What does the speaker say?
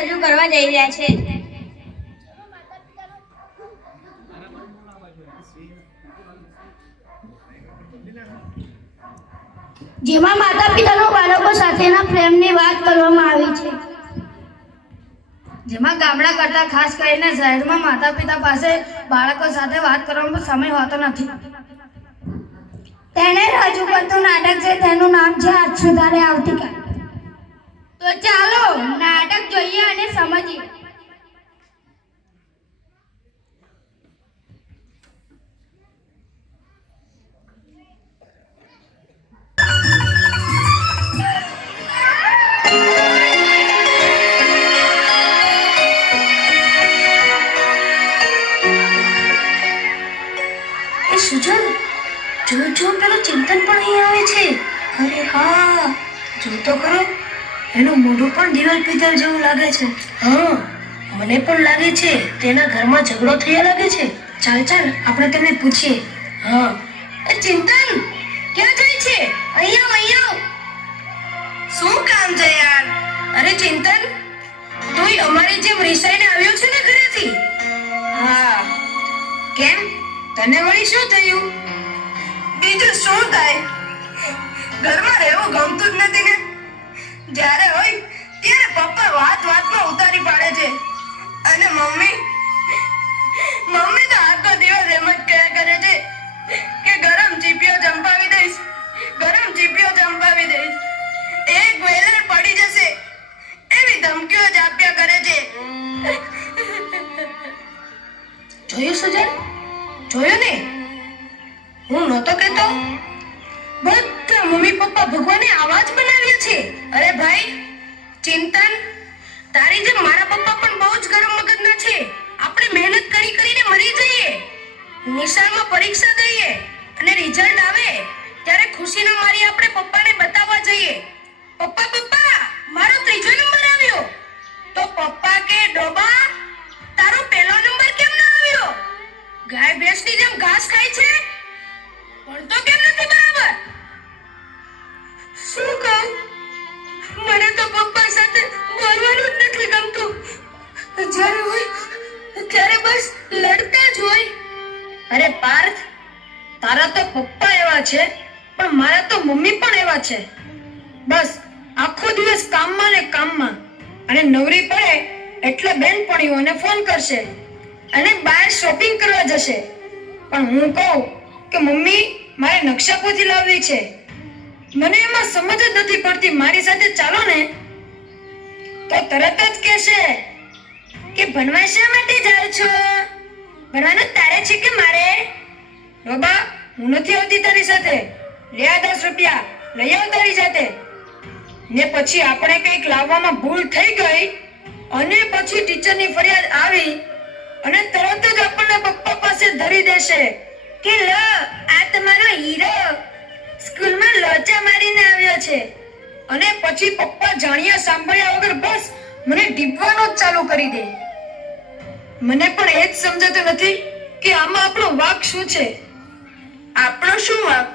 રજૂ કરવા જઈ રહ્યા છે. જેમાં માતા પિતાનો બાળકો સાથેના પ્રેમની વાત કરવામાં આવી છે. જેમાં ગામડા કરતા ખાસ કરીને શહેરમાં માતા પિતા પાસે બાળકો સાથે વાત કરવાનો સમય હોતો નથી. તેને રજૂ કરતું નાટક છે, તેનું નામ છે આજ સુધારે આવતીકાલ. તો ચાલો નાટક જોઈએ અને સમજીએ. સુજન, જો પેલો ચિંતન પણ અહીં આવે છે. અરે હા, જો તો ખરો, એનું મોઢું પણ દિવાલ પિત્તળ જેવું લાગે છે. હા, મને પણ લાગે છે તેના ઘરમાં ઝઘડો થયો લાગે છે. ચાલ આપણે તેને પૂછીએ. હા, એ ચિંતન ક્યાં જાય છે? અહીંયા. શું કામ છે યાર? અરે ચિંતન, તું અમારી જેમ રિસાઈને આવ્યો છે ને ઘરેથી? હા. કેમ? તને વળી શું થયું? બીજું શું થાય? ઘરમાં રહેવું ગમતું જ નથી ને. જ્યારે હોય ત્યારે પપ્પા વાતમાં ઉતારી પાડે છે અને મમ્મી તો આખો દિવસ એમ જ કહ્યા કરે છે કે ગરમ ચીપીઓ ચંપાવી દઈશ. એક વેલણ પડી જશે એવી ધમકીઓ જ આપ્યા કરે છે. જોયું સુજન? જોયું ને? હું નહોતો કહેતો? બધા મમ્મી પપ્પા ભગવાને આવા જ બનાવ્યા છે. અરે ભાઈ ચિંતન, તારી જેમ મારા પપ્પા પણ બહુ જ ગરમ મગજના છે. આપણે મહેનત કરીને મરી જઈએ, નિશાળમાં પરીક્ષા દઈએ અને રિઝલ્ટ આવે ત્યારે ખુશીના મારી આપણે પપ્પાને બતાવવા જઈએ, પપ્પા મારો ત્રીજો નંબર આવ્યો. તો પપ્પા કે ડોબા, તારો પહેલો નંબર કેમ ના આવ્યો? ગાય ભેંસની જેમ ઘાસ ખાય છે, ભણતો કેમ નથી બરાબર? શું કહું? મને તો પપ્પા સાથે બોલવાનું જ નથી ગમતું. જ્યારે હોય ત્યારે બસ લડતા જ હોય. અરે પાર્થ, તારા તો પપ્પા એવા છે પણ મારા તો મમ્મી પણ એવા છે. બસ આખો દિવસ કામમાં ને કામમાં, અને નવરી પડે એટલે બેનપણીઓને ફોન કરશે અને બહાર શોપિંગ કરવા જશે. પણ હું કહું કે મમ્મી મારે નકશાપોથી લાવવી છે, મને એમાં સમજ જ નથી પડતી, મારી સાથે ચાલો ને. તો તરત જ કહેશે કે ભણવા શા માટે જાવ છો? ભણવાનું તારે છે કે મારે? બાબા, હું નથી આવતી તારી સાથે. લે આ 10 રૂપિયા લઈ આવ તારી સાથે. ને પછી આપણે કંઈક લાવવામાં ભૂલ થઈ ગઈ અને પછી ટીચરની ફરિયાદ આવી અને તરત જ આપણને પપ્પા પાસે ધરી દેશે કે લો આ તમારો હીરો સ્કૂલમાં લોચા મારીને આવ્યો છે. અને પછી પપ્પા જાણ્યા સાંભળ્યા વગર બસ મને ડીપવાનો જ ચાલુ કરી દે. મને પણ એ જ સમજાતું નથી કે આમાં આપણો વાંક શું છે. આપણો શું વાંક?